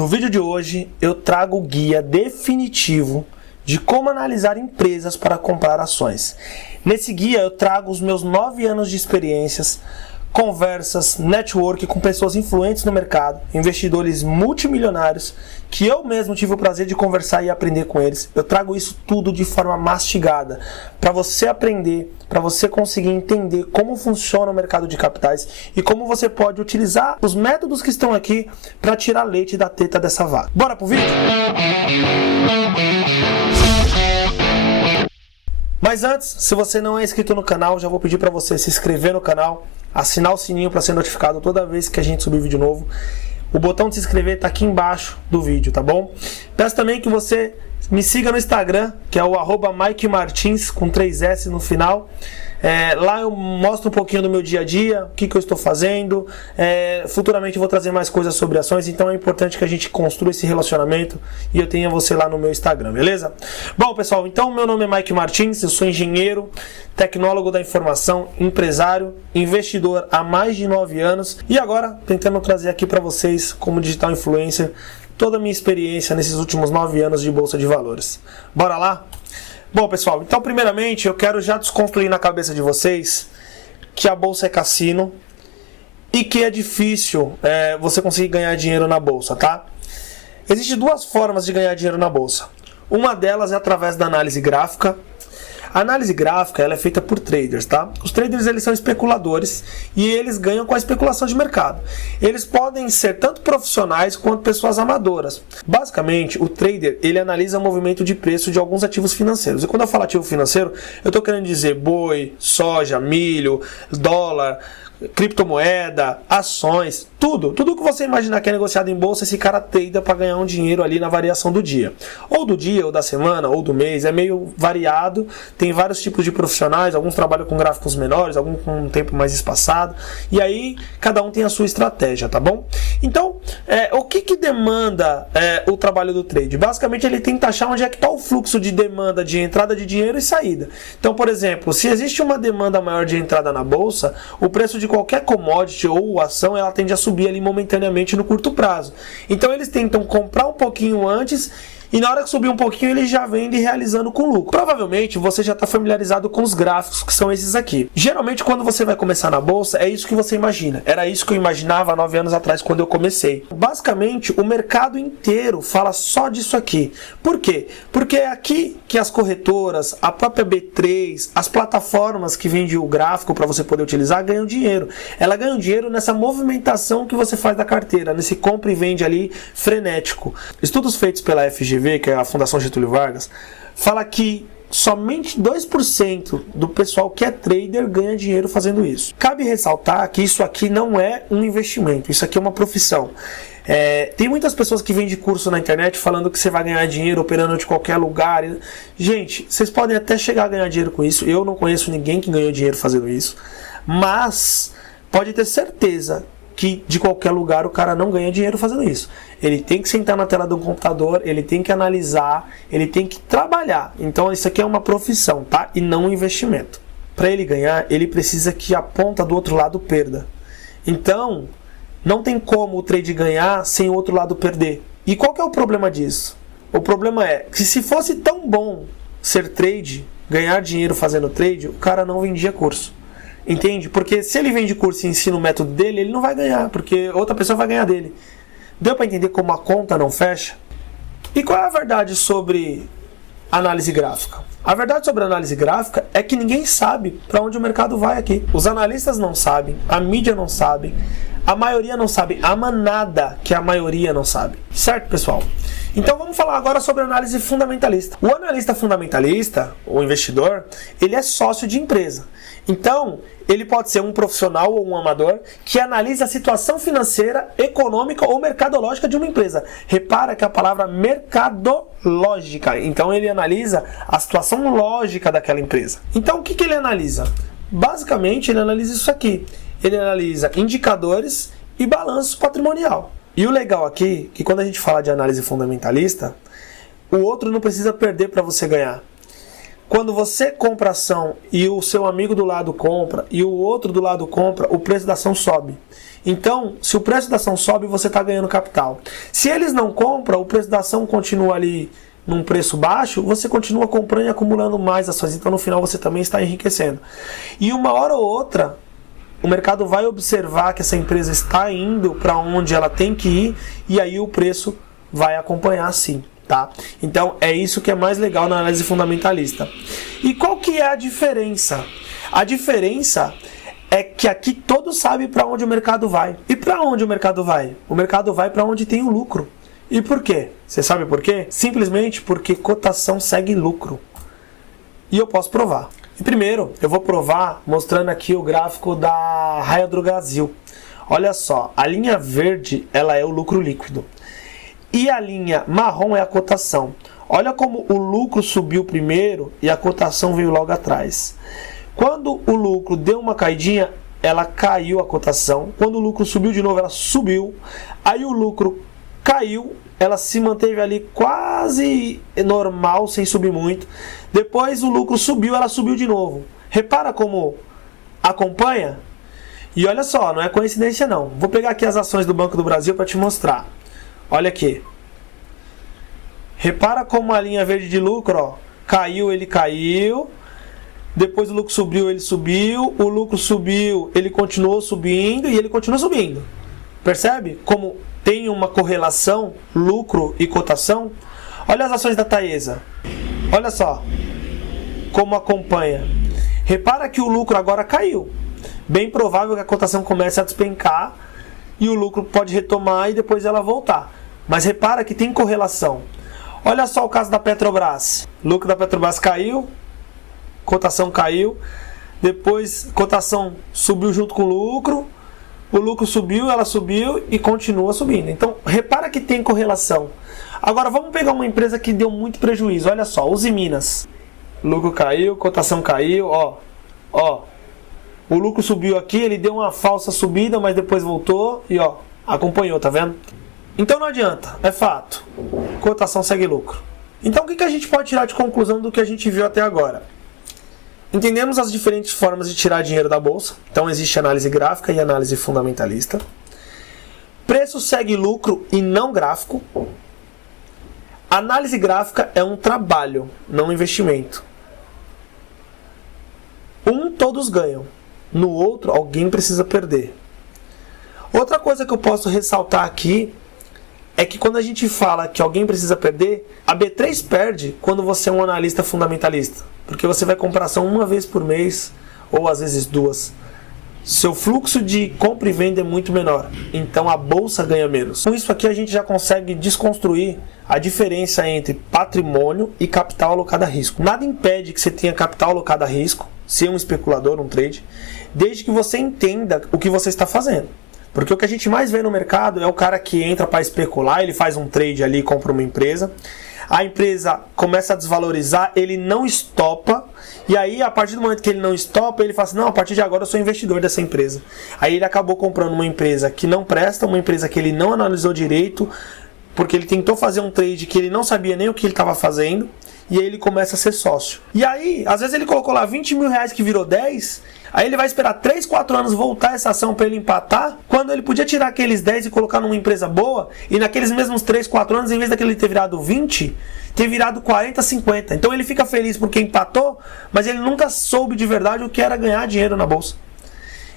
No vídeo de hoje eu trago o guia definitivo de como analisar empresas para comprar ações. Nesse guia eu trago os meus 9 anos de experiências, conversas, network com pessoas influentes no mercado, investidores multimilionários, que eu mesmo tive o prazer de conversar e aprender com eles. Eu trago isso tudo de forma mastigada, para você aprender, para você conseguir entender como funciona o mercado de capitais e como você pode utilizar os métodos que estão aqui para tirar leite da teta dessa vaca. Bora pro vídeo? Mas antes, se você não é inscrito no canal, já vou pedir para você se inscrever no canal, assinar o sininho para ser notificado toda vez que a gente subir vídeo novo. O botão de se inscrever está aqui embaixo do vídeo, tá bom? Peço também que você me siga no Instagram, que é o @MikeMartins, com 3S no final. Lá eu mostro um pouquinho do meu dia a dia, o que eu estou fazendo. Futuramente eu vou trazer mais coisas sobre ações, então é importante que a gente construa esse relacionamento e eu tenha você lá no meu Instagram, beleza? Bom, pessoal, então meu nome é Mike Martins, eu sou engenheiro, tecnólogo da informação, empresário, investidor há mais de 9 anos e agora tentando trazer aqui para vocês, como digital influencer, toda a minha experiência nesses últimos 9 anos de Bolsa de Valores. Bora lá? Bom, pessoal, então primeiramente eu quero já desconstruir na cabeça de vocês que a Bolsa é cassino e que é difícil você conseguir ganhar dinheiro na Bolsa, tá? Existem 2 formas de ganhar dinheiro na Bolsa. Uma delas é através da análise gráfica. A análise gráfica ela é feita por traders, tá? Os traders eles são especuladores e eles ganham com a especulação de mercado. Eles podem ser tanto profissionais quanto pessoas amadoras. Basicamente, o trader ele analisa o movimento de preço de alguns ativos financeiros. E quando eu falo ativo financeiro, eu estou querendo dizer boi, soja, milho, dólar, criptomoeda, ações, tudo que você imaginar que é negociado em bolsa, esse cara trada para ganhar um dinheiro ali na variação do dia. Ou do dia, ou da semana, ou do mês, é meio variado, tem vários tipos de profissionais, alguns trabalham com gráficos menores, alguns com um tempo mais espaçado, e aí cada um tem a sua estratégia, tá bom? Então, o que demanda o trabalho do trade? Basicamente ele tenta achar onde é que está o fluxo de demanda de entrada de dinheiro e saída. Então, por exemplo, se existe uma demanda maior de entrada na bolsa, o preço de qualquer commodity ou ação, ela tende a subir ali momentaneamente no curto prazo. Então eles tentam comprar um pouquinho antes e na hora que subir um pouquinho eles já vendem realizando com lucro. Provavelmente você já está familiarizado com os gráficos que são esses aqui. Geralmente quando você vai começar na bolsa é isso que você imagina. Era isso que eu imaginava há 9 anos atrás quando eu comecei. Basicamente o mercado inteiro fala só disso aqui. Por quê? Porque é aqui que as corretoras, a própria B3, as plataformas que vendem o gráfico para você poder utilizar ganham dinheiro. Ela ganha dinheiro nessa movimentação que você faz da carteira, nesse compra e vende ali frenético. Estudos feitos pela FGV, que é a Fundação Getúlio Vargas, fala que somente 2% do pessoal que é trader ganha dinheiro fazendo isso. Cabe ressaltar que isso aqui não é um investimento, isso aqui é uma profissão. Tem muitas pessoas que vendem curso na internet falando que você vai ganhar dinheiro operando de qualquer lugar. Gente, vocês podem até chegar a ganhar dinheiro com isso. Eu não conheço ninguém que ganhou dinheiro fazendo isso. Mas pode ter certeza que de qualquer lugar o cara não ganha dinheiro fazendo isso. Ele tem que sentar na tela do computador, ele tem que analisar, ele tem que trabalhar. Então isso aqui é uma profissão, tá? E não um investimento. Para ele ganhar, ele precisa que a ponta do outro lado perda. Então, não tem como o trade ganhar sem o outro lado perder. E qual que é o problema disso? O problema é que se fosse tão bom ser trade, ganhar dinheiro fazendo trade, o cara não vendia curso. Entende? Porque se ele vende curso e ensina o método dele, ele não vai ganhar, porque outra pessoa vai ganhar dele. Deu para entender como a conta não fecha? E qual é a verdade sobre análise gráfica? A verdade sobre análise gráfica é que ninguém sabe para onde o mercado vai aqui. Os analistas não sabem, a mídia não sabe, a maioria não sabe, a manada que a maioria não sabe. Certo, pessoal? Então vamos falar agora sobre análise fundamentalista. O analista fundamentalista, o investidor, ele é sócio de empresa. Então, ele pode ser um profissional ou um amador que analisa a situação financeira, econômica ou mercadológica de uma empresa. Repara que a palavra mercadológica. Então, ele analisa a situação lógica daquela empresa. Então, o que ele analisa? Basicamente, ele analisa isso aqui. Ele analisa indicadores e balanço patrimonial. E o legal aqui, que quando a gente fala de análise fundamentalista, o outro não precisa perder para você ganhar. Quando você compra ação e o seu amigo do lado compra e o outro do lado compra, o preço da ação sobe. Então, se o preço da ação sobe, você está ganhando capital. Se eles não compram, o preço da ação continua ali num preço baixo, você continua comprando e acumulando mais ações. Então, no final, você também está enriquecendo. E uma hora ou outra, o mercado vai observar que essa empresa está indo para onde ela tem que ir e aí o preço vai acompanhar sim. Tá? Então, é isso que é mais legal na análise fundamentalista. E qual que é a diferença? A diferença é que aqui todos sabem para onde o mercado vai. E para onde o mercado vai? O mercado vai para onde tem o lucro. E por quê? Você sabe por quê? Simplesmente porque cotação segue lucro. E eu posso provar. E primeiro, eu vou provar mostrando aqui o gráfico da Raia Drogasil. Olha só, a linha verde ela é o lucro líquido. E a linha marrom é a cotação. Olha como o lucro subiu primeiro e a cotação veio logo atrás. Quando o lucro deu uma caidinha, ela caiu a cotação. Quando o lucro subiu de novo, ela subiu. Aí o lucro caiu, ela se manteve ali quase normal, sem subir muito. Depois o lucro subiu, ela subiu de novo. Repara como acompanha? E olha só, não é coincidência não. Vou pegar aqui as ações do Banco do Brasil para te mostrar. Olha aqui. Repara como a linha verde de lucro, ó, caiu, ele caiu. Depois o lucro subiu, ele subiu. O lucro subiu, ele continuou subindo e ele continua subindo. Percebe como tem uma correlação lucro e cotação? Olha as ações da Taesa. Olha só como acompanha. Repara que o lucro agora caiu. Bem provável que a cotação comece a despencar e o lucro pode retomar e depois ela voltar. Mas repara que tem correlação. Olha só o caso da Petrobras. O lucro da Petrobras caiu, cotação caiu, depois cotação subiu junto com o lucro subiu, ela subiu e continua subindo. Então, repara que tem correlação. Agora, vamos pegar uma empresa que deu muito prejuízo. Olha só, Usiminas. Lucro caiu, cotação caiu, ó. O lucro subiu aqui, ele deu uma falsa subida, mas depois voltou e ó, acompanhou, tá vendo? Então não adianta, é fato. Cotação segue lucro. Então o que a gente pode tirar de conclusão do que a gente viu até agora? Entendemos as diferentes formas de tirar dinheiro da bolsa. Então existe análise gráfica e análise fundamentalista. Preço segue lucro e não gráfico. Análise gráfica é um trabalho, não um investimento. Todos ganham. No outro, alguém precisa perder. Outra coisa que eu posso ressaltar aqui é que quando a gente fala que alguém precisa perder, a B3 perde quando você é um analista fundamentalista. Porque você vai comprar ação uma vez por mês, ou às vezes duas. Seu fluxo de compra e venda é muito menor, então a bolsa ganha menos. Com isso aqui a gente já consegue desconstruir a diferença entre patrimônio e capital alocado a risco. Nada impede que você tenha capital alocado a risco, ser um especulador, um trade, desde que você entenda o que você está fazendo. Porque o que a gente mais vê no mercado é o cara que entra para especular, ele faz um trade ali, compra uma empresa, a empresa começa a desvalorizar, ele não estopa, e aí a partir do momento que ele não estopa, ele fala assim, não, a partir de agora eu sou investidor dessa empresa. Aí ele acabou comprando uma empresa que não presta, uma empresa que ele não analisou direito, porque ele tentou fazer um trade que ele não sabia nem o que ele estava fazendo, e aí ele começa a ser sócio. E aí, às vezes ele colocou lá 20 mil reais que virou 10, aí ele vai esperar 3, 4 anos voltar essa ação para ele empatar, quando ele podia tirar aqueles 10 e colocar numa empresa boa, e naqueles mesmos 3, 4 anos, em vez daquele ter virado 20, ter virado 40, 50. Então ele fica feliz porque empatou, mas ele nunca soube de verdade o que era ganhar dinheiro na bolsa.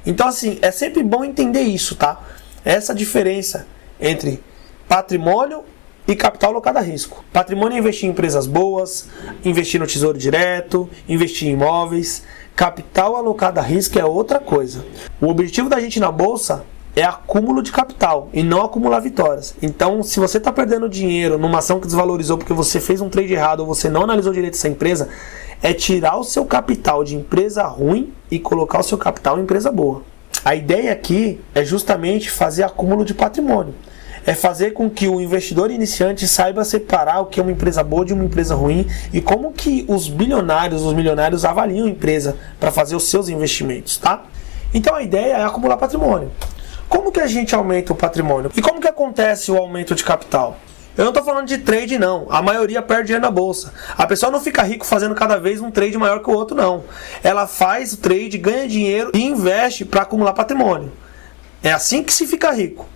Então assim, é sempre bom entender isso, tá? Essa diferença entre patrimônio e capital alocado a risco. Patrimônio é investir em empresas boas, investir no tesouro direto, investir em imóveis. Capital alocado a risco é outra coisa. O objetivo da gente na bolsa é acúmulo de capital e não acumular vitórias. Então, se você está perdendo dinheiro numa ação que desvalorizou porque você fez um trade errado ou você não analisou direito essa empresa, é tirar o seu capital de empresa ruim e colocar o seu capital em empresa boa. A ideia aqui é justamente fazer acúmulo de patrimônio. É fazer com que o investidor iniciante saiba separar o que é uma empresa boa de uma empresa ruim e como que os milionários avaliam a empresa para fazer os seus investimentos, tá? Então a ideia é acumular patrimônio. Como que a gente aumenta o patrimônio? E como que acontece o aumento de capital? Eu não estou falando de trade, não. A maioria perde dinheiro na bolsa. A pessoa não fica rico fazendo cada vez um trade maior que o outro, não. Ela faz o trade, ganha dinheiro e investe para acumular patrimônio. É assim que se fica rico.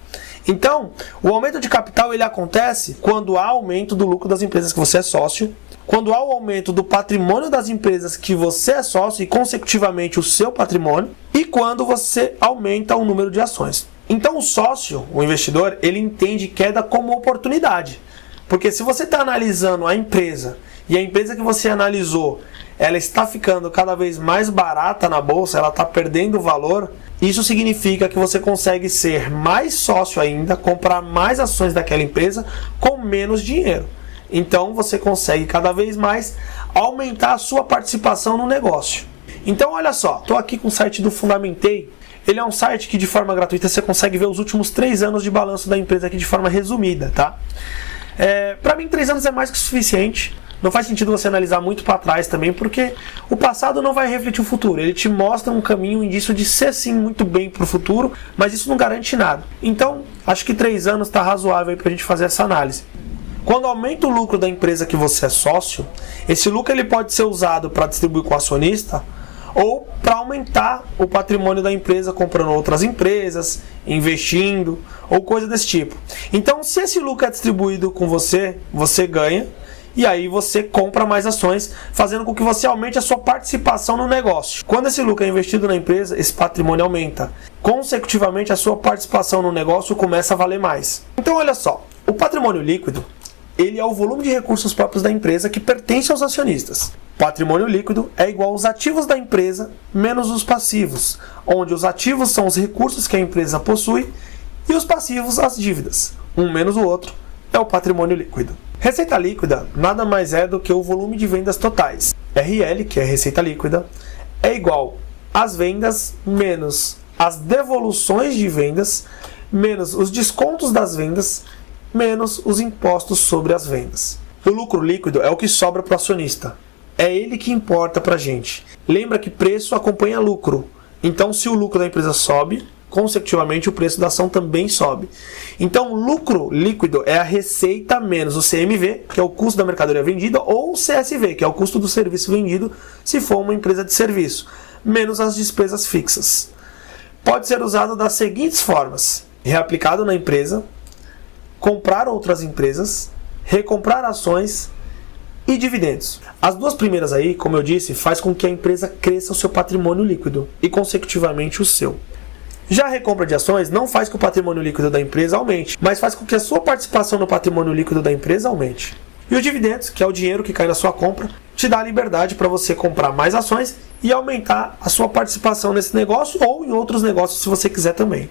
Então, o aumento de capital ele acontece quando há aumento do lucro das empresas que você é sócio, quando há o aumento do patrimônio das empresas que você é sócio e, consecutivamente, o seu patrimônio, e quando você aumenta o número de ações. Então o sócio, o investidor, ele entende queda como oportunidade. Porque se você está analisando a empresa e a empresa que você analisou, ela está ficando cada vez mais barata na bolsa, ela está perdendo valor, isso significa que você consegue ser mais sócio ainda, comprar mais ações daquela empresa com menos dinheiro. Então você consegue cada vez mais aumentar a sua participação no negócio. Então olha só, estou aqui com o site do Fundamentei. Ele é um site que de forma gratuita você consegue ver os últimos 3 anos de balanço da empresa aqui de forma resumida, tá? Para mim 3 anos é mais que suficiente. Não faz sentido você analisar muito para trás também, porque o passado não vai refletir o futuro. Ele te mostra um caminho, um indício de ser sim muito bem para o futuro, mas isso não garante nada. Então, acho que 3 anos está razoável para a gente fazer essa análise. Quando aumenta o lucro da empresa que você é sócio, esse lucro ele pode ser usado para distribuir com o acionista, ou para aumentar o patrimônio da empresa comprando outras empresas, investindo, ou coisa desse tipo. Então, se esse lucro é distribuído com você, você ganha, e aí você compra mais ações, fazendo com que você aumente a sua participação no negócio. Quando esse lucro é investido na empresa, esse patrimônio aumenta. Consecutivamente, a sua participação no negócio começa a valer mais. Então, olha só, o patrimônio líquido, ele é o volume de recursos próprios da empresa que pertence aos acionistas. Patrimônio líquido é igual aos ativos da empresa menos os passivos, onde os ativos são os recursos que a empresa possui e os passivos as dívidas. Um menos o outro é o patrimônio líquido. Receita líquida nada mais é do que o volume de vendas totais. RL, que é receita líquida, é igual às vendas menos as devoluções de vendas menos os descontos das vendas menos os impostos sobre as vendas. O lucro líquido é o que sobra para o acionista. É ele que importa para a gente. Lembra que preço acompanha lucro. Então, se o lucro da empresa sobe, consecutivamente o preço da ação também sobe. Então, o lucro líquido é a receita menos o CMV, que é o custo da mercadoria vendida, ou o CSV, que é o custo do serviço vendido, se for uma empresa de serviço, menos as despesas fixas. Pode ser usado das seguintes formas: reaplicado na empresa, comprar outras empresas, recomprar ações e dividendos. As duas primeiras aí, como eu disse, faz com que a empresa cresça o seu patrimônio líquido e, consecutivamente, o seu. Já a recompra de ações não faz com que o patrimônio líquido da empresa aumente, mas faz com que a sua participação no patrimônio líquido da empresa aumente. E os dividendos, que é o dinheiro que cai na sua compra, te dá a liberdade para você comprar mais ações e aumentar a sua participação nesse negócio ou em outros negócios se você quiser também.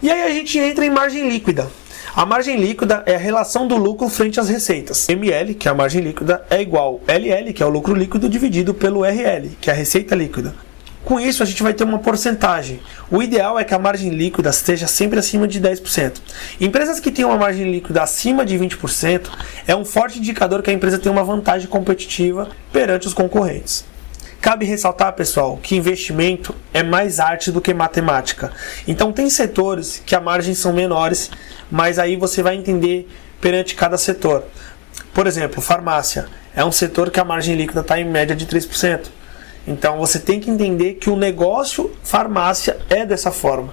E aí a gente entra em margem líquida. A margem líquida é a relação do lucro frente às receitas. ML, que é a margem líquida, é igual LL, que é o lucro líquido, dividido pelo RL, que é a receita líquida. Com isso, a gente vai ter uma porcentagem. O ideal é que a margem líquida esteja sempre acima de 10%. Empresas que têm uma margem líquida acima de 20% é um forte indicador que a empresa tem uma vantagem competitiva perante os concorrentes. Cabe ressaltar, pessoal, que investimento é mais arte do que matemática. Então, tem setores que a margem são menores, mas aí você vai entender perante cada setor. Por exemplo, farmácia é um setor que a margem líquida está em média de 3%. Então, você tem que entender que o negócio farmácia é dessa forma.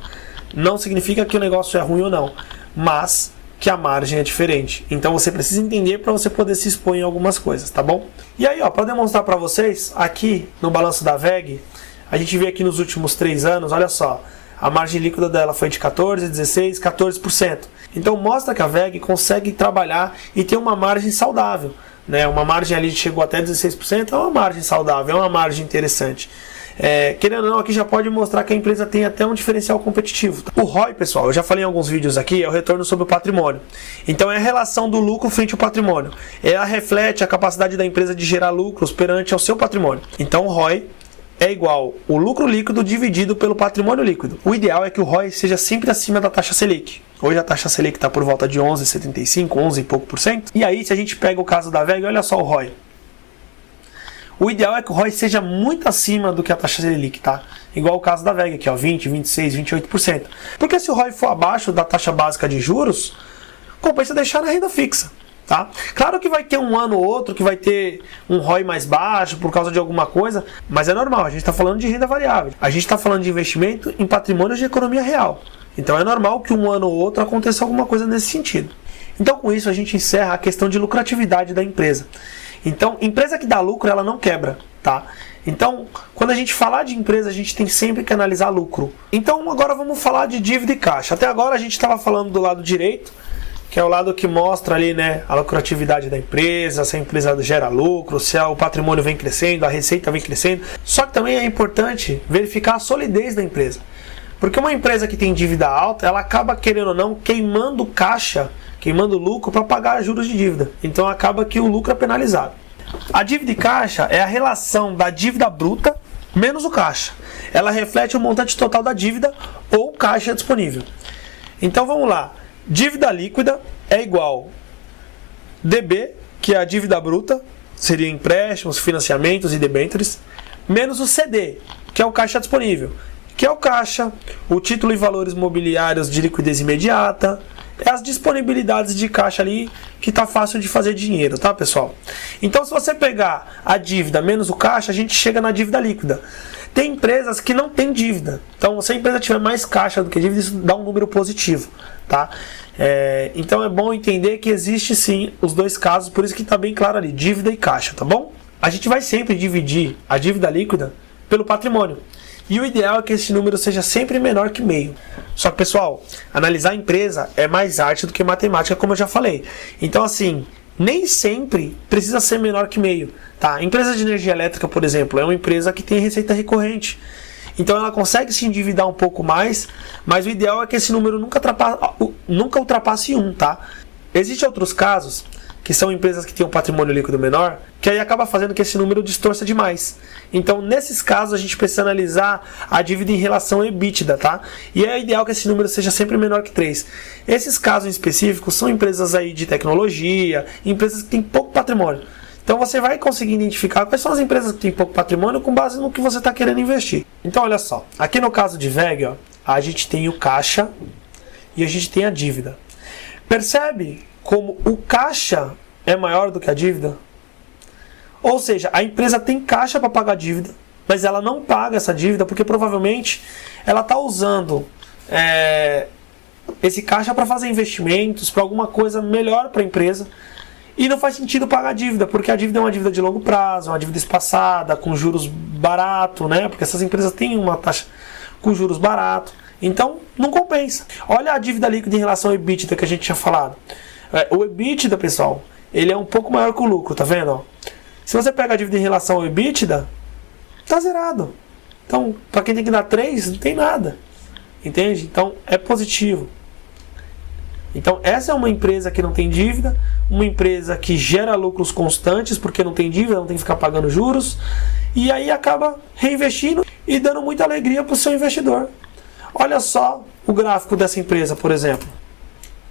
Não significa que o negócio é ruim ou não, mas que a margem é diferente. Então, você precisa entender para você poder se expor em algumas coisas, tá bom? E aí, para demonstrar para vocês, aqui no balanço da VEG, a gente vê aqui nos últimos 3 anos, olha só, a margem líquida dela foi de 14%, 16%, 14%. Então, mostra que a VEG consegue trabalhar e ter uma margem saudável. Né? Uma margem ali chegou até 16%, é uma margem saudável, é uma margem interessante. Querendo ou não, aqui já pode mostrar que a empresa tem até um diferencial competitivo. O ROI, pessoal, eu já falei em alguns vídeos aqui, é o retorno sobre o patrimônio. Então é a relação do lucro frente ao patrimônio. Ela reflete a capacidade da empresa de gerar lucros perante ao seu patrimônio. Então o ROI é igual o lucro líquido dividido pelo patrimônio líquido. O ideal é que o ROI seja sempre acima da taxa Selic. Hoje a taxa Selic está por volta de 11,75%, 11 e pouco por cento. E aí, se a gente pega o caso da VEG, olha só o ROI. O ideal é que o ROI seja muito acima do que a taxa Selic, tá? Igual o caso da VEG aqui, ó, 20, 26, 28%. Porque se o ROI for abaixo da taxa básica de juros, compensa deixar na renda fixa. Tá? Claro que vai ter um ano ou outro que vai ter um ROI mais baixo por causa de alguma coisa, mas é normal, a gente está falando de renda variável. A gente está falando de investimento em patrimônios de economia real. Então é normal que um ano ou outro aconteça alguma coisa nesse sentido. Então com isso a gente encerra a questão de lucratividade da empresa. Então, empresa que dá lucro, ela não quebra, tá? Então, quando a gente falar de empresa, a gente tem sempre que analisar lucro. Então agora vamos falar de dívida e caixa. Até agora a gente estava falando do lado direito, que é o lado que mostra ali, né, a lucratividade da empresa, se a empresa gera lucro, se o patrimônio vem crescendo, a receita vem crescendo. Só que também é importante verificar a solidez da empresa. Porque uma empresa que tem dívida alta, ela acaba, querendo ou não, queimando caixa, queimando lucro para pagar juros de dívida. Então acaba que o lucro é penalizado. A dívida e caixa é a relação da dívida bruta menos o caixa. Ela reflete o montante total da dívida ou caixa disponível. Então vamos lá. Dívida líquida é igual DB, que é a dívida bruta, seria empréstimos, financiamentos e debêntures, menos o CD, que é o caixa disponível, que é o caixa, o título e valores mobiliários de liquidez imediata, é as disponibilidades de caixa ali que tá fácil de fazer dinheiro, tá, pessoal? Então, se você pegar a dívida menos o caixa, a gente chega na dívida líquida. Tem empresas que não têm dívida. Então, se a empresa tiver mais caixa do que dívida, isso dá um número positivo, tá? Então, é bom entender que existe sim os dois casos, por isso que está bem claro ali, dívida e caixa, tá bom? A gente vai sempre dividir a dívida líquida pelo patrimônio. E o ideal é que esse número seja sempre menor que meio. Só que, pessoal, analisar a empresa é mais arte do que matemática, como eu já falei. Então, assim, nem sempre precisa ser menor que meio. Tá? A empresa de energia elétrica, por exemplo, é uma empresa que tem receita recorrente. Então ela consegue se endividar um pouco mais, mas o ideal é que esse número nunca ultrapasse 1, tá? Existem outros casos, que são empresas que têm um patrimônio líquido menor, que aí acaba fazendo que esse número distorça demais. Então, nesses casos, a gente precisa analisar a dívida em relação ao EBITDA, tá? E é ideal que esse número seja sempre menor que 3. Esses casos em específico são empresas aí de tecnologia, empresas que têm pouco patrimônio. Então você vai conseguir identificar quais são as empresas que têm pouco patrimônio com base no que você está querendo investir. Então olha só, aqui no caso de VEG, ó, a gente tem o caixa e a gente tem a dívida. Percebe como o caixa é maior do que a dívida? Ou seja, a empresa tem caixa para pagar a dívida, mas ela não paga essa dívida porque provavelmente ela está usando esse caixa para fazer investimentos, para alguma coisa melhor para a empresa. E não faz sentido pagar a dívida, porque a dívida é uma dívida de longo prazo, uma dívida espaçada, com juros baratos, né? Porque essas empresas têm uma taxa com juros baratos. Então, não compensa. Olha a dívida líquida em relação ao EBITDA que a gente tinha falado. O EBITDA, pessoal, ele é um pouco maior que o lucro, tá vendo? Se você pega a dívida em relação ao EBITDA, tá zerado. Então, para quem tem que dar 3, não tem nada. Entende? Então, é positivo. Então, essa é uma empresa que não tem dívida, uma empresa que gera lucros constantes, porque não tem dívida, não tem que ficar pagando juros, e aí acaba reinvestindo e dando muita alegria para o seu investidor. Olha só o gráfico dessa empresa, por exemplo.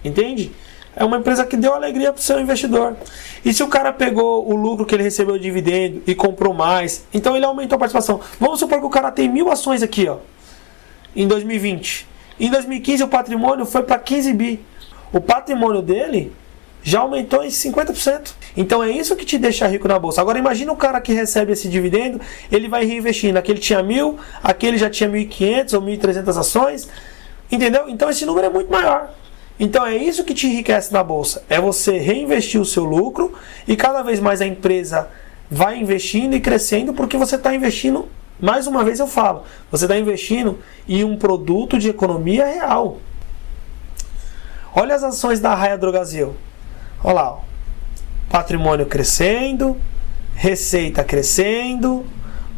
Entende? É uma empresa que deu alegria para o seu investidor. E se o cara pegou o lucro que ele recebeu de dividendo e comprou mais, então ele aumentou a participação. Vamos supor que o cara tem 1.000 ações aqui, ó, em 2020. Em 2015 o patrimônio foi para 15 bi. O patrimônio dele já aumentou em 50%. Então é isso que te deixa rico na bolsa. Agora imagina o cara que recebe esse dividendo, ele vai reinvestindo. Aquele tinha 1.000, aquele já tinha 1.500 ou 1.300 ações. Entendeu? Então esse número é muito maior. Então é isso que te enriquece na bolsa. É você reinvestir o seu lucro e cada vez mais a empresa vai investindo e crescendo porque você está investindo, mais uma vez eu falo, você está investindo em um produto de economia real. Olha as ações da Raia Drogasil. Olha lá, ó. Patrimônio crescendo, receita crescendo,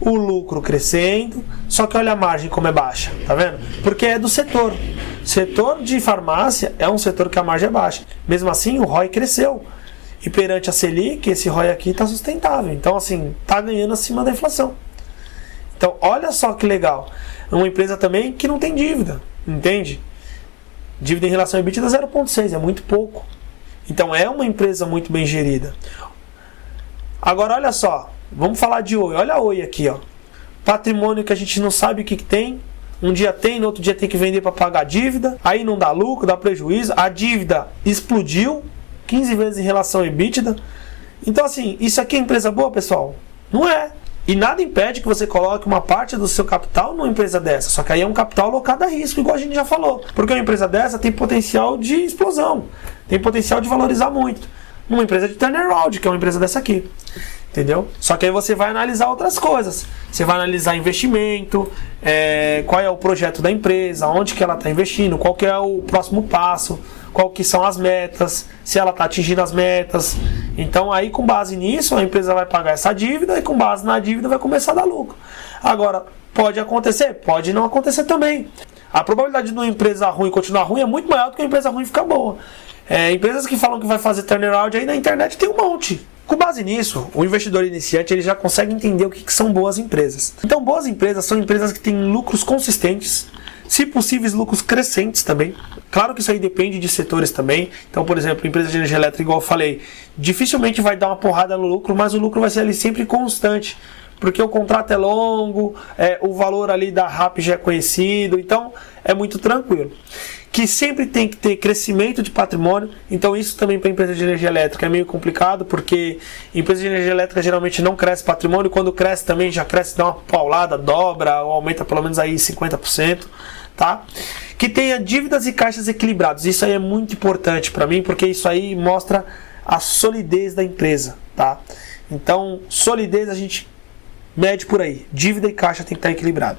o lucro crescendo, só que olha a margem como é baixa, tá vendo? Porque é do setor. Setor de farmácia é um setor que a margem é baixa. Mesmo assim, o ROI cresceu. E perante a Selic, esse ROI aqui está sustentável. Então, assim, está ganhando acima da inflação. Então, olha só que legal. É uma empresa também que não tem dívida, entende? Dívida em relação ao EBITDA 0,6, é muito pouco. Então é uma empresa muito bem gerida. Agora olha só, vamos falar de Oi. Olha a Oi aqui, ó. Patrimônio que a gente não sabe o que tem, Um dia tem, no outro dia tem que vender para pagar a dívida, aí não dá lucro, dá prejuízo, a dívida explodiu 15 vezes em relação ao EBITDA. Então assim, isso aqui é empresa boa, pessoal? Não é. E nada impede que você coloque uma parte do seu capital numa empresa dessa. Só que aí é um capital alocado a risco, igual a gente já falou. Porque uma empresa dessa tem potencial de explosão, tem potencial de valorizar muito. Uma empresa de turnaround, que é uma empresa dessa aqui. Entendeu? Só que aí você vai analisar outras coisas. Você vai analisar investimento, qual é o projeto da empresa, onde que ela está investindo, qual que é o próximo passo, qual que são as metas, se ela está atingindo as metas. Então aí com base nisso a empresa vai pagar essa dívida e com base na dívida vai começar a dar lucro. Agora, pode acontecer? Pode não acontecer também. A probabilidade de uma empresa ruim continuar ruim é muito maior do que uma empresa ruim ficar boa. Empresas que falam que vai fazer turnaround aí na internet tem um monte. Com base nisso, o investidor iniciante ele já consegue entender o que são boas empresas. Então, boas empresas são empresas que têm lucros consistentes, se possíveis lucros crescentes também. Claro que isso aí depende de setores também. Então, por exemplo, empresa de energia elétrica, igual eu falei, dificilmente vai dar uma porrada no lucro, mas o lucro vai ser ali sempre constante, porque o contrato é longo, o valor ali da RAP já é conhecido, então é muito tranquilo. Que sempre tem que ter crescimento de patrimônio, então isso também para a empresa de energia elétrica é meio complicado, porque empresa de energia elétrica geralmente não cresce patrimônio, quando cresce também já cresce, dá uma paulada, dobra ou aumenta pelo menos aí 50%, tá? Que tenha dívidas e caixas equilibrados, isso aí é muito importante para mim, porque isso aí mostra a solidez da empresa, tá? Então, solidez a gente mede por aí, dívida e caixa tem que estar equilibrado.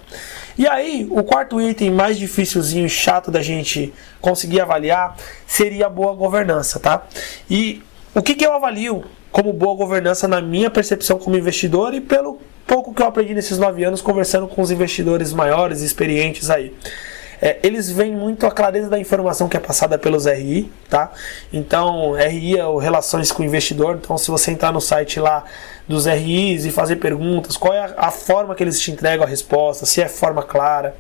E aí, o quarto item mais dificilzinho e chato da gente conseguir avaliar seria a boa governança, tá? E o que eu avalio como boa governança na minha percepção como investidor e pelo pouco que eu aprendi nesses 9 anos conversando com os investidores maiores, experientes aí. Eles veem muito a clareza da informação que é passada pelos RI, tá? Então, RI é o Relações com o Investidor, então se você entrar no site lá dos RIs e fazer perguntas, qual é a forma que eles te entregam a resposta, se é forma clara,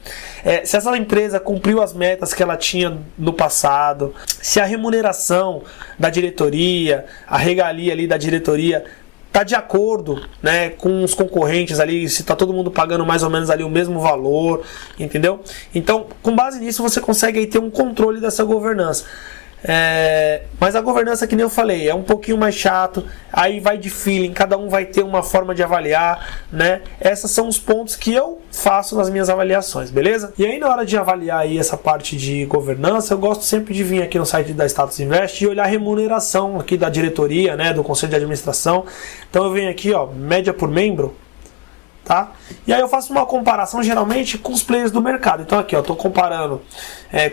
se essa empresa cumpriu as metas que ela tinha no passado, se a remuneração da diretoria, a regalia ali da diretoria está de acordo, né, com os concorrentes ali, se está todo mundo pagando mais ou menos ali o mesmo valor, entendeu? Então, com base nisso, você consegue aí ter um controle dessa governança. Mas a governança, que nem eu falei, é um pouquinho mais chato, aí vai de feeling, cada um vai ter uma forma de avaliar, né? Esses são os pontos que eu faço nas minhas avaliações, beleza? E aí na hora de avaliar aí essa parte de governança, eu gosto sempre de vir aqui no site da Status Invest e olhar a remuneração aqui da diretoria, né, do conselho de administração. Então eu venho aqui, ó, média por membro, tá? E aí eu faço uma comparação geralmente com os players do mercado. Então aqui, ó, estou comparando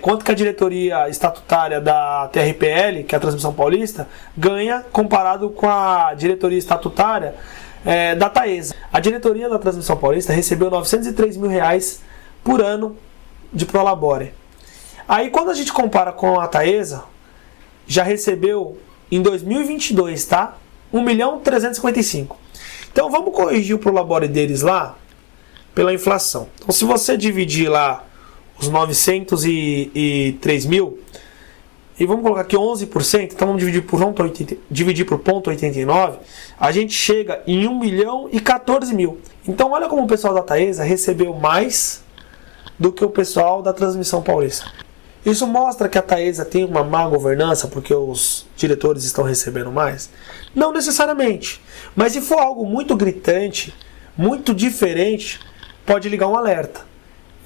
quanto que a diretoria estatutária da TRPL, que é a Transmissão Paulista, ganha comparado com a diretoria estatutária da Taesa. A diretoria da Transmissão Paulista recebeu R$903 mil por ano de Prolabore. Aí quando a gente compara com a Taesa, já recebeu em 2022, tá? R$1.355.000. Então vamos corrigir o Prolabore deles lá pela inflação. Então se você dividir lá os 903 mil e vamos colocar aqui 11%, então vamos dividir por 0,89, a gente chega em 1.014.000. Então olha como o pessoal da Taesa recebeu mais do que o pessoal da Transmissão Paulista. Isso mostra que a Taesa tem uma má governança porque os diretores estão recebendo mais? Não necessariamente. Mas se for algo muito gritante, muito diferente, pode ligar um alerta.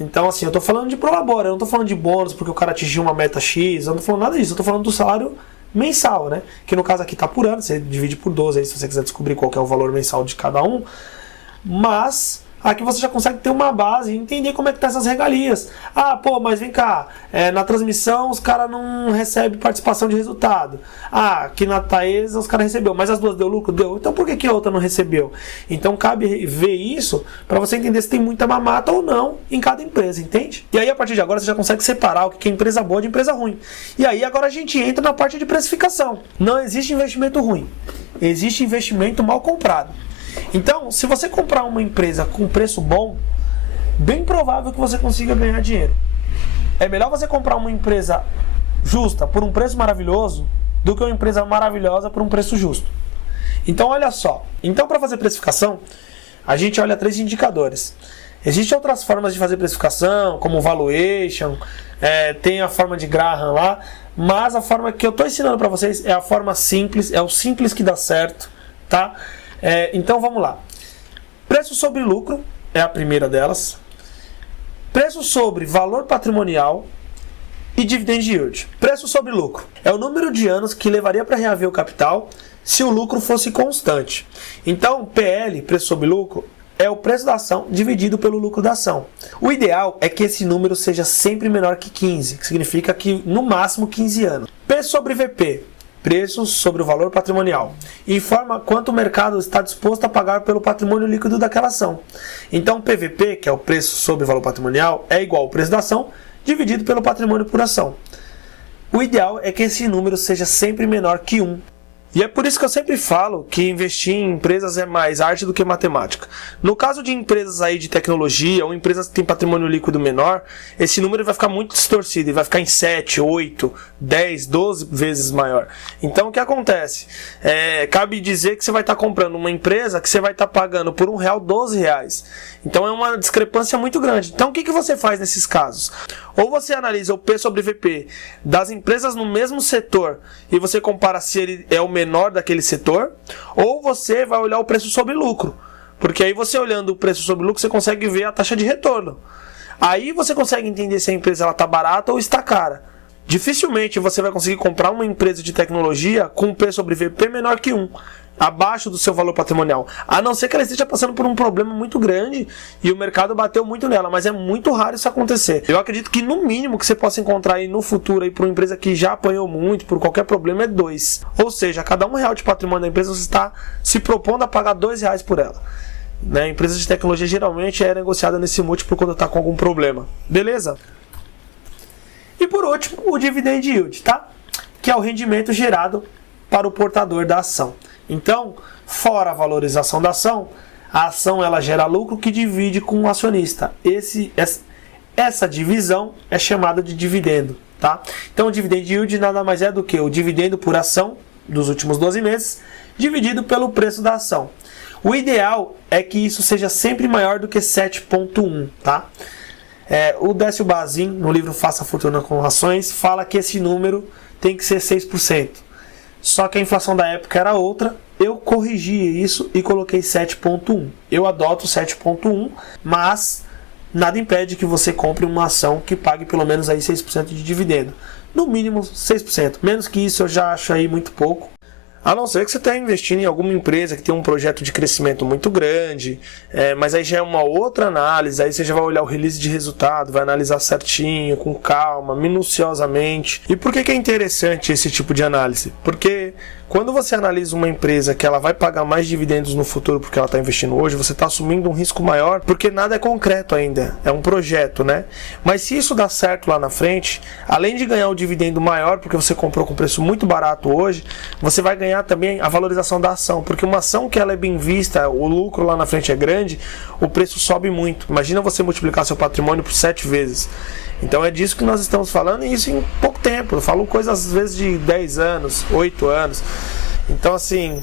Então assim, eu estou falando de Prolabore, eu não estou falando de bônus porque o cara atingiu uma meta X, eu não estou falando nada disso, eu estou falando do salário mensal, né? Que no caso aqui está por ano, você divide por 12 aí se você quiser descobrir qual que é o valor mensal de cada um. Mas aqui você já consegue ter uma base e entender como é que tá essas regalias. Ah, pô, mas vem cá, na transmissão os caras não recebem participação de resultado. Ah, aqui na Taesa os caras recebeu, mas as duas deu lucro? Deu. Então por que a outra não recebeu? Então cabe ver isso para você entender se tem muita mamata ou não em cada empresa, entende? E aí a partir de agora você já consegue separar o que é empresa boa de empresa ruim. E aí agora a gente entra na parte de precificação. Não existe investimento ruim, existe investimento mal comprado. Então, se você comprar uma empresa com preço bom, bem provável que você consiga ganhar dinheiro. É melhor você comprar uma empresa justa por um preço maravilhoso do que uma empresa maravilhosa por um preço justo. Então, olha só. Então, para fazer precificação, a gente olha 3 indicadores. Existem outras formas de fazer precificação, como valuation, tem a forma de Graham lá, mas a forma que eu estou ensinando para vocês é a forma simples, é o simples que dá certo, tá? Então vamos lá. Preço sobre lucro é a primeira delas. Preço sobre valor patrimonial e dividend yield. Preço sobre lucro é o número de anos que levaria para reaver o capital se o lucro fosse constante. Então, PL, preço sobre lucro, é o preço da ação dividido pelo lucro da ação. O ideal é que esse número seja sempre menor que 15, que significa que no máximo 15 anos. Preço sobre VP, preço sobre o valor patrimonial, informa quanto o mercado está disposto a pagar pelo patrimônio líquido daquela ação. Então, PVP, que é o preço sobre o valor patrimonial, é igual ao preço da ação dividido pelo patrimônio por ação. O ideal é que esse número seja sempre menor que 1. E é por isso que eu sempre falo que investir em empresas é mais arte do que matemática. No caso de empresas aí de tecnologia ou empresas que têm patrimônio líquido menor, esse número vai ficar muito distorcido e vai ficar em 7, 8, 10, 12 vezes maior. Então o que acontece? Cabe dizer que você vai estar comprando uma empresa que você vai estar pagando por R$1, R$12. Então é uma discrepância muito grande. Então o que você faz nesses casos? Ou você analisa o P sobre VP das empresas no mesmo setor e você compara se ele é o menor daquele setor, ou você vai olhar o preço sobre lucro. Porque aí você olhando o preço sobre lucro, você consegue ver a taxa de retorno. Aí você consegue entender se a empresa está barata ou está cara. Dificilmente você vai conseguir comprar uma empresa de tecnologia com P sobre VP menor que 1. Abaixo do seu valor patrimonial, a não ser que ela esteja passando por um problema muito grande e o mercado bateu muito nela, mas é muito raro isso acontecer. Eu acredito que no mínimo que você possa encontrar aí no futuro aí para uma empresa que já apanhou muito por qualquer problema é 2. Ou seja, a cada R$1 de patrimônio da empresa você está se propondo a pagar R$2 por ela. Né? Empresas de tecnologia geralmente é negociada nesse múltiplo quando está com algum problema. Beleza? E por último, o dividend yield, tá? Que é o rendimento gerado para o portador da ação. Então, fora a valorização da ação, a ação ela gera lucro que divide com o acionista. Essa divisão é chamada de dividendo. Tá? Então, o dividend yield nada mais é do que o dividendo por ação dos últimos 12 meses dividido pelo preço da ação. O ideal é que isso seja sempre maior do que 7,1. Tá? O Décio Bazin, no livro Faça Fortuna com Ações, fala que esse número tem que ser 6%. Só que a inflação da época era outra, eu corrigi isso e coloquei 7,1. Eu adoto 7,1, mas nada impede que você compre uma ação que pague pelo menos aí 6% de dividendo. No mínimo 6%. Menos que isso eu já acho aí muito pouco. A não ser que você esteja investindo em alguma empresa que tem um projeto de crescimento muito grande, mas aí já é uma outra análise, aí você já vai olhar o release de resultado, vai analisar certinho, com calma, minuciosamente. E por que é interessante esse tipo de análise? Porque quando você analisa uma empresa que ela vai pagar mais dividendos no futuro porque ela está investindo hoje, você está assumindo um risco maior, porque nada é concreto ainda, é um projeto, né? Mas se isso dá certo lá na frente, além de ganhar o dividendo maior, porque você comprou com preço muito barato hoje, você vai ganhar também a valorização da ação, porque uma ação que ela é bem vista, o lucro lá na frente é grande, o preço sobe muito. Imagina você multiplicar seu patrimônio por 7 vezes. Então é disso que nós estamos falando, e isso em pouco tempo. Eu falo coisas às vezes de 10 anos, 8 anos. Então assim,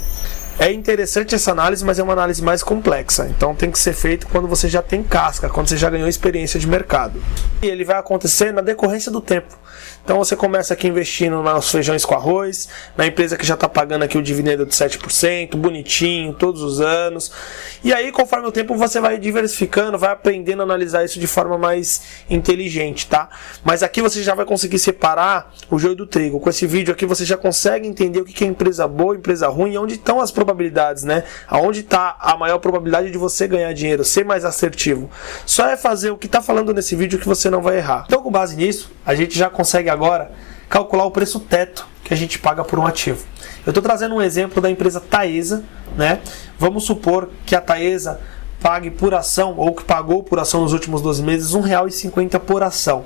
é interessante essa análise, mas é uma análise mais complexa. Então tem que ser feito quando você já tem casca, quando você já ganhou experiência de mercado. E ele vai acontecer na decorrência do tempo. Então você começa aqui investindo nos feijões com arroz, na empresa que já está pagando aqui o dividendo de 7%, bonitinho, todos os anos. E aí, conforme o tempo, você vai diversificando, vai aprendendo a analisar isso de forma mais inteligente, tá? Mas aqui você já vai conseguir separar o joio do trigo. Com esse vídeo aqui você já consegue entender o que é empresa boa, empresa ruim e onde estão as probabilidades, né? Aonde está a maior probabilidade de você ganhar dinheiro, ser mais assertivo. Só é fazer o que está falando nesse vídeo que você não vai errar. Então, com base nisso, a gente já consegue agora calcular o preço teto que a gente paga por um ativo. Eu estou trazendo um exemplo da empresa Taesa, né? Vamos supor que a Taesa pague por ação, ou que pagou por ação nos últimos 12 meses, R$ 1,50 por ação.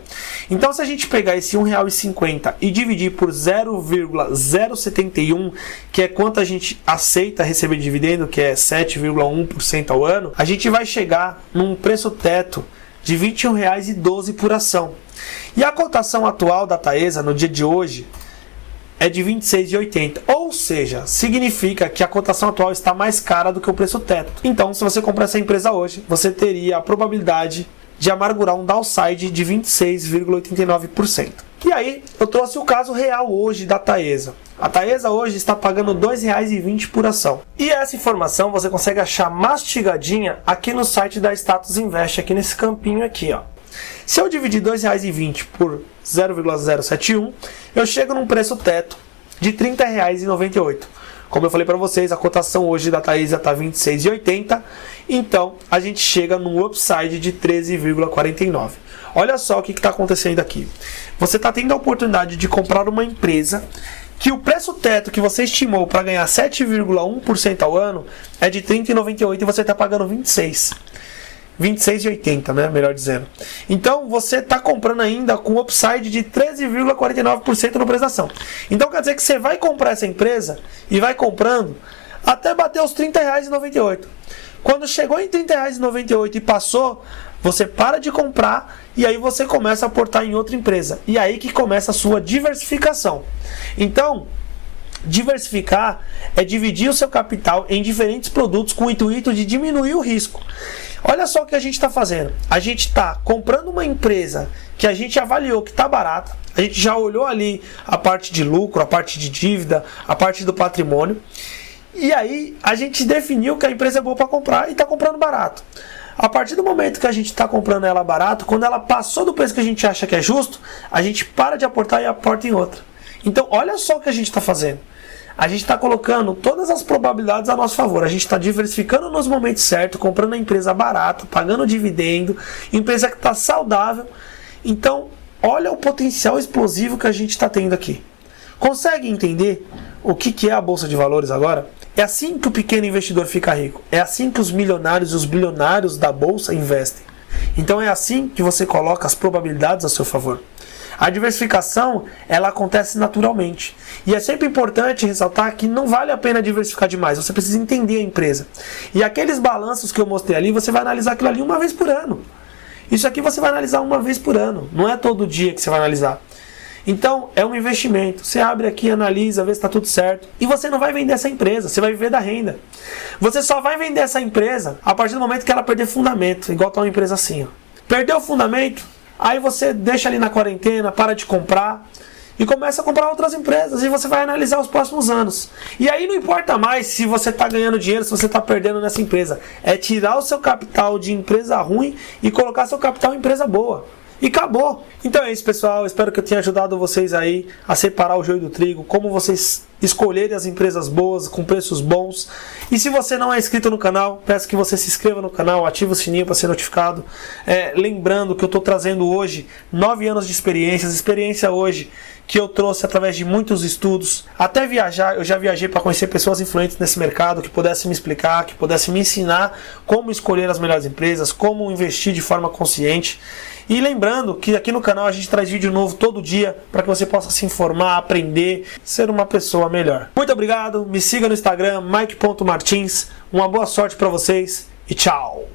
Então, se a gente pegar esse R$ 1,50 e dividir por 0,071, que é quanto a gente aceita receber de dividendo, que é 7,1% ao ano, a gente vai chegar num preço teto de R$ 21,12 por ação. E a cotação atual da Taesa, no dia de hoje, é de R$ 26,80. Ou seja, significa que a cotação atual está mais cara do que o preço teto. Então, se você comprar essa empresa hoje, você teria a probabilidade de amargurar um downside de 26,89%. E aí, eu trouxe o caso real hoje da Taesa. A Taesa hoje está pagando R$ 2,20 por ação. E essa informação você consegue achar mastigadinha aqui no site da Status Invest, aqui nesse campinho aqui, ó. Se eu dividir R$ 2,20 por 0,071, eu chego num preço teto de R$ 30,98. Como eu falei para vocês, a cotação hoje da Taesa está R$ 26,80, então a gente chega num upside de 13,49. Olha só o que está acontecendo aqui. Você está tendo a oportunidade de comprar uma empresa que o preço teto que você estimou para ganhar 7,1% ao ano é de R$ 30,98 e você está pagando 26,80, né? Melhor dizendo. Então você está comprando ainda com upside de 13,49% no preço da ação. Então quer dizer que você vai comprar essa empresa e vai comprando até bater os R$ 30,98. Quando chegou em R$ 30,98 e passou, você para de comprar e aí você começa a aportar em outra empresa. E aí que começa a sua diversificação. Então, diversificar é dividir o seu capital em diferentes produtos com o intuito de diminuir o risco. Olha só o que a gente está fazendo. A gente está comprando uma empresa que a gente avaliou que está barata. A gente já olhou ali a parte de lucro, a parte de dívida, a parte do patrimônio. E aí a gente definiu que a empresa é boa para comprar e está comprando barato. A partir do momento que a gente está comprando ela barato, quando ela passou do preço que a gente acha que é justo, a gente para de aportar e aporta em outra. Então olha só o que a gente está fazendo. A gente está colocando todas as probabilidades a nosso favor. A gente está diversificando nos momentos certos, comprando a empresa barata, pagando dividendo, empresa que está saudável. Então, olha o potencial explosivo que a gente está tendo aqui. Consegue entender o que é a Bolsa de Valores agora? É assim que o pequeno investidor fica rico. É assim que os milionários e os bilionários da Bolsa investem. Então é assim que você coloca as probabilidades a seu favor. A diversificação, ela acontece naturalmente. E é sempre importante ressaltar que não vale a pena diversificar demais. Você precisa entender a empresa. E aqueles balanços que eu mostrei ali, você vai analisar aquilo ali uma vez por ano. Isso aqui você vai analisar uma vez por ano. Não é todo dia que você vai analisar. Então, é um investimento. Você abre aqui, analisa, vê se está tudo certo. E você não vai vender essa empresa, você vai viver da renda. Você só vai vender essa empresa a partir do momento que ela perder fundamento. Igual está uma empresa assim, ó. Perdeu o fundamento, aí você deixa ali na quarentena, para de comprar e começa a comprar outras empresas e você vai analisar os próximos anos. E aí não importa mais se você está ganhando dinheiro, se você está perdendo nessa empresa. É tirar o seu capital de empresa ruim e colocar seu capital em empresa boa. E acabou. Então é isso, pessoal. Espero que eu tenha ajudado vocês aí a separar o joio do trigo, como vocês escolherem as empresas boas, com preços bons. E se você não é inscrito no canal, peço que você se inscreva no canal, ative o sininho para ser notificado. Lembrando que eu estou trazendo hoje 9 anos de experiência hoje que eu trouxe através de muitos estudos. Até viajar, eu já viajei para conhecer pessoas influentes nesse mercado, que pudessem me explicar, que pudessem me ensinar como escolher as melhores empresas, como investir de forma consciente. E lembrando que aqui no canal a gente traz vídeo novo todo dia para que você possa se informar, aprender, ser uma pessoa melhor. Muito obrigado, me siga no Instagram, mike.martins. Uma boa sorte para vocês e tchau!